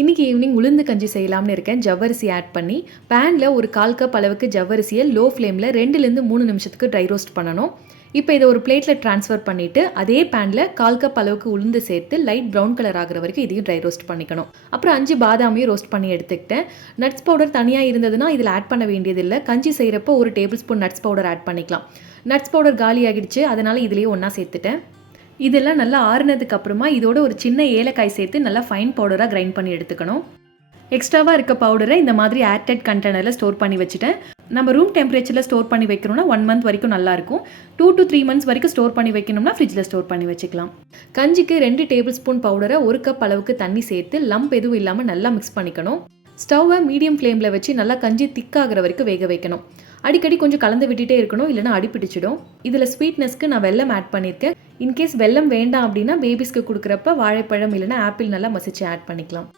இன்னைக்கு ஈவினிங் உளுந்து கஞ்சி செய்யலாம்னு இருக்கேன். ஜவ்வரிசி ஆட் பண்ணி பேனில் ஒரு 1/4 கப் அளவுக்கு ஜவ்வரிசியை லோ ஃப்ளேமில் 2லேருந்து 3 நிமிஷத்துக்கு ட்ரை ரோஸ்ட் பண்ணணும். இப்போ இதை ஒரு பிளேட்டில் ட்ரான்ஸ்ஃபர் பண்ணிவிட்டு அதே பேனில் 1/4 கப் அளவுக்கு உளுந்து சேர்த்து லைட் ப்ரௌன் கலர் ஆகிற வரைக்கும் இதையும் ட்ரை ரோஸ்ட் பண்ணிக்கணும். அப்புறம் 5 பாதாமையும் ரோஸ்ட் பண்ணி எடுத்துக்கிட்டேன். நட்ஸ் பவுடர் தனியாக இருந்ததுன்னா இதில் ஆட் பண்ண வேண்டியதில்லை. கஞ்சி செய்கிறப்போ 1 table spoon nuts powder add பண்ணிக்கலாம். நட்ஸ் பவுடர் காலி ஆகிடுச்சு, அதனால் இதிலேயே ஒன்றா சேர்த்துட்டேன். இதெல்லாம் நல்லா ஆறுனதுக்கு அப்புறமா இதோட ஒரு சின்ன ஏலக்காய் சேர்த்து நல்லா ஃபைன் பவுடராக கிரைண்ட் பண்ணி எடுத்துக்கணும். எக்ஸ்ட்ராவாக இருக்க பவுடரை இந்த மாதிரி ஏர்டைட் கண்டெய்னரில் ஸ்டோர் பண்ணி வச்சுட்டேன். நம்ம ரூம் டெம்பரேச்சரில் ஸ்டோர் பண்ணி வைக்கணும்னா 1 மந்த் வரைக்கும் நல்லாயிருக்கும். 2 to 3 மந்த்ஸ் வரைக்கும் ஸ்டோர் பண்ணி வைக்கணும்னா ஃப்ரிட்ஜில் ஸ்டோர் பண்ணி வச்சுக்கலாம். கஞ்சிக்கு 2 டேபிள் ஸ்பூன் பவுடரை 1 கப் அளவுக்கு தண்ணி சேர்த்து லம்ப் எதுவும் இல்லாமல் நல்லா மிக்ஸ் பண்ணிக்கணும். ஸ்டவ்வை மீடியம் ஃப்ளேமில் வச்சு நல்லா கஞ்சி திக்காகிற வரைக்கும் வேக வைக்கணும். அடிக்கடி கொஞ்சம் கலந்து விட்டுட்டே இருக்கணும், இல்லைனா அடிப்பிடிச்சிடும். இதில் ஸ்வீட்னஸ்க்கு நான் வெல்லம் ஆட் பண்ணியிருக்கேன். இன்கேஸ் வெல்லம் வேண்டாம் அப்படின்னா பேபிஸ்க்கு கொடுக்குறப்ப வாழைப்பழம் இல்லைனா ஆப்பிள் நல்லா மசிச்சு ஆட் பண்ணிக்கலாம்.